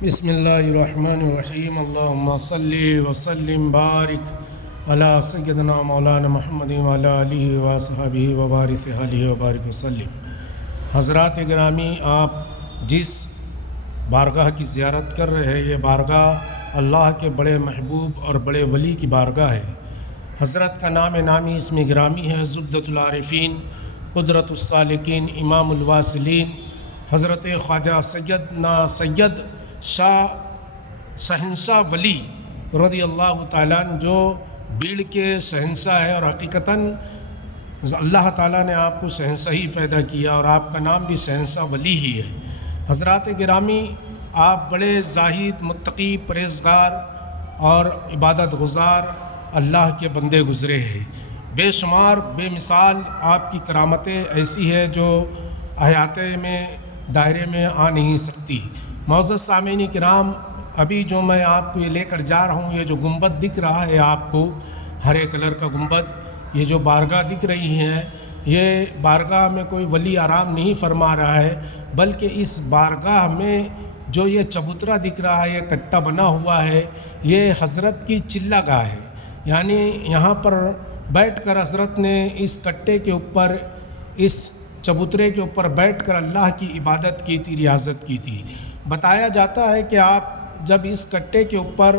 بسم اللہ الرحمن الرحیم اللہم صلی وسلم بارک علی سیدنا مولانا محمد وعلی آلہ وصحبہ وبارک علیہ وبارک وسلم۔ حضرات گرامی، آپ جس بارگاہ کی زیارت کر رہے ہیں یہ بارگاہ اللہ کے بڑے محبوب اور بڑے ولی کی بارگاہ ہے۔ حضرت کا نام نامی اسم گرامی ہے زبدۃ العارفین، قدرۃ السالکین، امام الواصلین، حضرت خواجہ سید شاہ شہنشاہ ولی رضی اللہ تعالیٰ عنہ، جو بیڑ کے شہنشاہ ہے، اور حقیقتاً اللہ تعالیٰ نے آپ کو شہنشاہی پیدا کیا اور آپ کا نام بھی شہنشاہ ولی ہی ہے۔ حضرات گرامی، آپ بڑے زاہد، متقی، پرہیزگار اور عبادت گزار اللہ کے بندے گزرے ہیں۔ بے شمار بے مثال آپ کی کرامتیں ایسی ہے جو احاطے میں دائرے میں آ نہیں سکتی۔ معزز سامعین کرام، ابھی جو میں آپ کو یہ لے کر جا رہا ہوں، یہ جو گنبد دکھ رہا ہے آپ کو، ہرے کلر کا گنبد، یہ جو بارگاہ دکھ رہی ہے، یہ بارگاہ میں کوئی ولی آرام نہیں فرما رہا ہے، بلکہ اس بارگاہ میں جو یہ چبوترا دکھ رہا ہے، یہ کٹا بنا ہوا ہے، یہ حضرت کی چلہ گاہ ہے۔ یعنی یہاں پر بیٹھ کر حضرت نے اس کٹے کے اوپر، اس چبوترے کے اوپر بیٹھ کر اللہ کی عبادت کی تھی، ریاضت کی تھی۔ بتایا جاتا ہے کہ آپ جب اس کٹے کے اوپر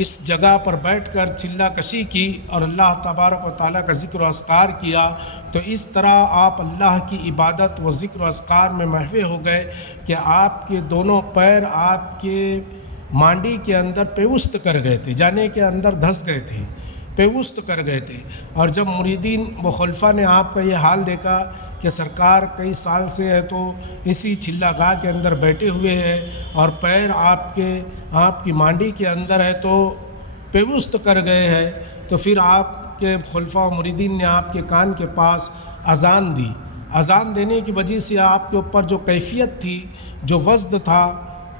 اس جگہ پر بیٹھ کر چلہ کشی کی اور اللہ تبارک و تعالیٰ کا ذکر و اذکار کیا، تو اس طرح آپ اللہ کی عبادت و ذکر و اذکار میں محو ہو گئے کہ آپ کے دونوں پیر آپ کے مانڈی کے اندر پیوست کر گئے تھے، جانے کے اندر دھس گئے تھے، پیوست کر گئے تھے۔ اور جب مریدین و خلفاء نے آپ کا یہ حال دیکھا کہ سرکار کئی سال سے ہے تو اسی چلہ گاہ کے اندر بیٹھے ہوئے ہیں اور پیر آپ کی مانڈی کے اندر ہے تو پیوست کر گئے ہیں، تو پھر آپ کے خلفاء و مریدین نے آپ کے کان کے پاس اذان دی۔ اذان دینے کی وجہ سے آپ کے اوپر جو کیفیت تھی، جو وزن تھا،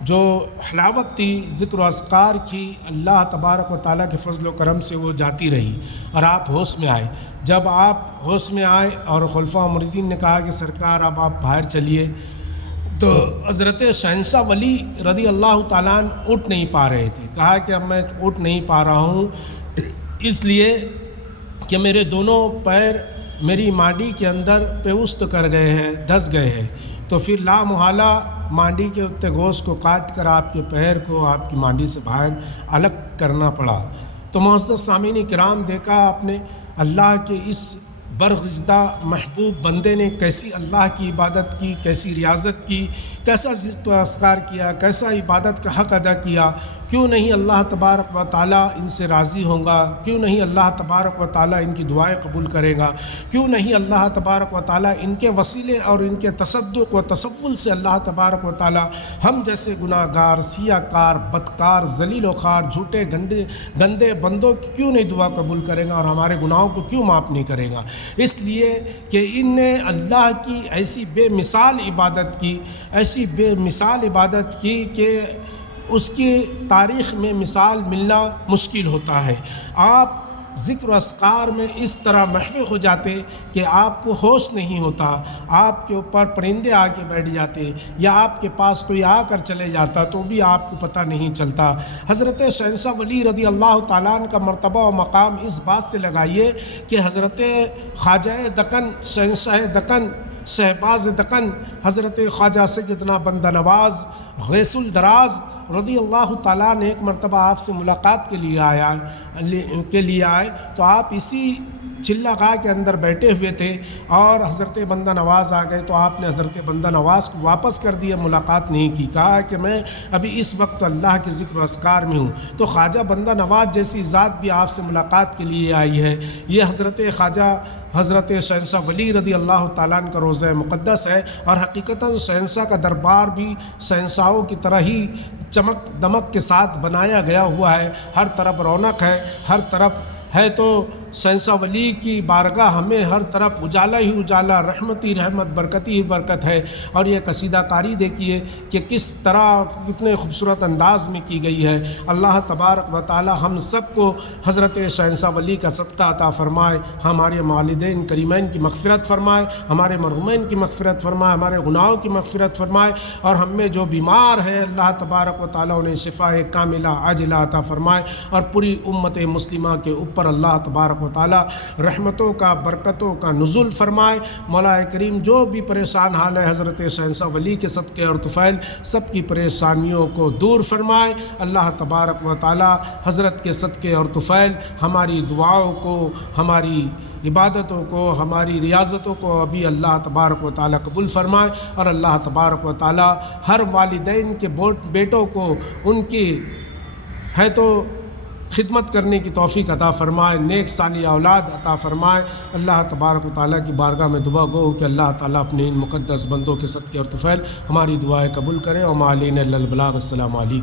جو حلاوت تھی ذکر و اذکار کی، اللہ تبارک و تعالیٰ کے فضل و کرم سے وہ جاتی رہی اور آپ ہوش میں آئے۔ جب آپ ہوش میں آئے اور خلفاء و مریدین نے کہا کہ سرکار اب آپ باہر چلیے، تو حضرت شہنشاہ ولی رضی اللہ تعالیٰ عنہ اٹھ نہیں پا رہے تھے۔ کہا کہ اب میں اٹھ نہیں پا رہا ہوں، اس لیے کہ میرے دونوں پیر میری مانڈی کے اندر پیوست کر گئے ہیں، دھس گئے ہیں۔ تو پھر لا محالہ مانڈی کے اتنے گوشت کو کاٹ کر آپ کے پیر کو آپ کی مانڈی سے باہر الگ کرنا پڑا۔ تو معزز سامعین کرام، دیکھا آپ نے اللہ کے اس برگزیدہ محبوب بندے نے کیسی اللہ کی عبادت کی، کیسی ریاضت کی، کیسا ذکر و اذکار کیا، کیسا عبادت کا حق ادا کیا۔ کیوں نہیں اللہ تبارک و تعالیٰ ان سے راضی ہوں گا؟ کیوں نہیں اللہ تبارک و تعالیٰ ان کی دعائیں قبول کرے گا؟ کیوں نہیں اللہ تبارک و تعالیٰ ان کے وسیلے اور ان کے تصدق و تسول سے اللہ تبارک و تعالیٰ ہم جیسے گناہ گار، سیاہ کار، بدکار، ذلیل و خوار، جھوٹے گندے بندوں کی کیوں نہیں دعا قبول کرے گا اور ہمارے گناہوں کو کیوں معاف نہیں کرے گا؟ اس لیے کہ ان نے اللہ کی ایسی بے مثال عبادت کی، ایسی بے مثال عبادت کی کہ اس کی تاریخ میں مثال ملنا مشکل ہوتا ہے۔ آپ ذکر و اذکار میں اس طرح محو ہو جاتے کہ آپ کو ہوش نہیں ہوتا، آپ کے اوپر پرندے آ کے بیٹھ جاتے یا آپ کے پاس کوئی آ کر چلے جاتا تو بھی آپ کو پتہ نہیں چلتا۔ حضرت شہنشاہ ولی رضی اللہ تعالیٰ عنہ کا مرتبہ و مقام اس بات سے لگائیے کہ حضرت خواجہ دکن، شہنشاہ دکن، شہباز دکن، حضرت خواجہ سیدنا بندہ نواز غیث الدراز رضی اللہ تعالیٰ نے ایک مرتبہ آپ سے ملاقات کے لیے آئے تو آپ اسی چلہ گاہ کے اندر بیٹھے ہوئے تھے اور حضرت بندہ نواز آ گئے تو آپ نے حضرت بندہ نواز کو واپس کر دیا، ملاقات نہیں کی۔ کہا کہ میں ابھی اس وقت اللہ کے ذکر و اذکار میں ہوں۔ تو خواجہ بندہ نواز جیسی ذات بھی آپ سے ملاقات کے لیے آئی ہے۔ یہ حضرت شہنشاہ ولی رضی اللہ تعالیٰ عنہ کا روضہ مقدس ہے، اور حقیقتاً شہنشاہ کا دربار بھی شہنشاہوں کی طرح ہی چمک دمک کے ساتھ بنایا گیا ہوا ہے۔ ہر طرف رونق ہے، ہر طرف ہے تو شہنشاہ ولی کی بارگاہ ہمیں ہر طرف اجالا ہی اجالا، رحمت ہی رحمت، برکتی ہی برکت ہے۔ اور یہ قصیدہ کاری دیکھیے کہ کس طرح کتنے خوبصورت انداز میں کی گئی ہے۔ اللہ تبارک و تعالی ہم سب کو حضرت شہنشاہ ولی کا صدقہ عطا فرمائے، ہمارے والدین کریمین کی مغفرت فرمائے، ہمارے مرحومین کی مغفرت فرمائے، ہمارے گناہوں کی مغفرت فرمائے، اور ہم میں جو بیمار ہے اللہ تبارک و تعالی انہیں شفاء کاملہ عاجلہ عطا فرمائے، اور پوری امت مسلمہ کے اوپر اللہ تبارک و تعالی رحمتوں کا، برکتوں کا نزول فرمائے۔ مولا کریم جو بھی پریشان حال ہے حضرت شہنشاہ ولی کے صدقے اور طفیل سب کی پریشانیوں کو دور فرمائے۔ اللہ تبارک و تعالی حضرت کے صدقے اور طفیل ہماری دعاؤں کو، ہماری عبادتوں کو، ہماری ریاضتوں کو ابھی اللہ تبارک و تعالی قبول فرمائے، اور اللہ تبارک و تعالی ہر والدین کے بیٹوں کو ان کی ہے تو خدمت کرنے کی توفیق عطا فرمائے، نیک صالح اولاد عطا فرمائے۔ اللہ تبارک و تعالیٰ کی بارگاہ میں دعا گو کہ اللہ تعالیٰ اپنے ان مقدس بندوں کے صدقے اور طفیل ہماری دعائیں قبول کرے۔ وما علینا الا البلاغ۔ السلام علیکم۔